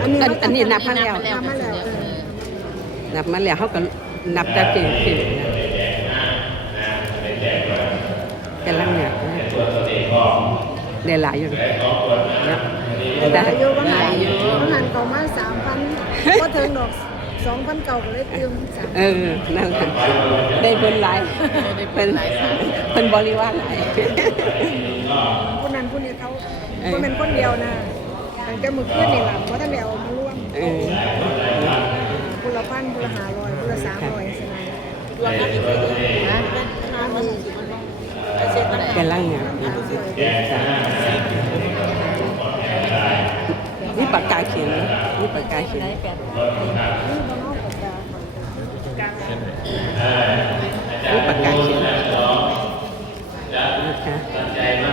อันนี้นับมาแล้ว นับมาแล้ว นับมาแล้วเขาก็นับจากปีกำลังเนี่ยได้หลายอยู่นะได้ อายุวันนั้นเก่ามา3,000ก็ถึงดอก2,000เก่าก็เลยเติม3,000 นั่นแหละได้เพิ่นหลายเป็นบริวารหลาย คนนั้นคนนี้เขาเป็นคนเดียวนะตั้งแต่มื้อคืนนี่ล่ะเพราะท่านได้เอามาร่วมคนละ1,000คนละ500คนละ300ซั่นน่ะรวมกันอีกนะ5,000 กำลังเนี่ยนี่ปากกาเขียนนี่ปากกาเขียนนี่ปากกาเขียนนะคะ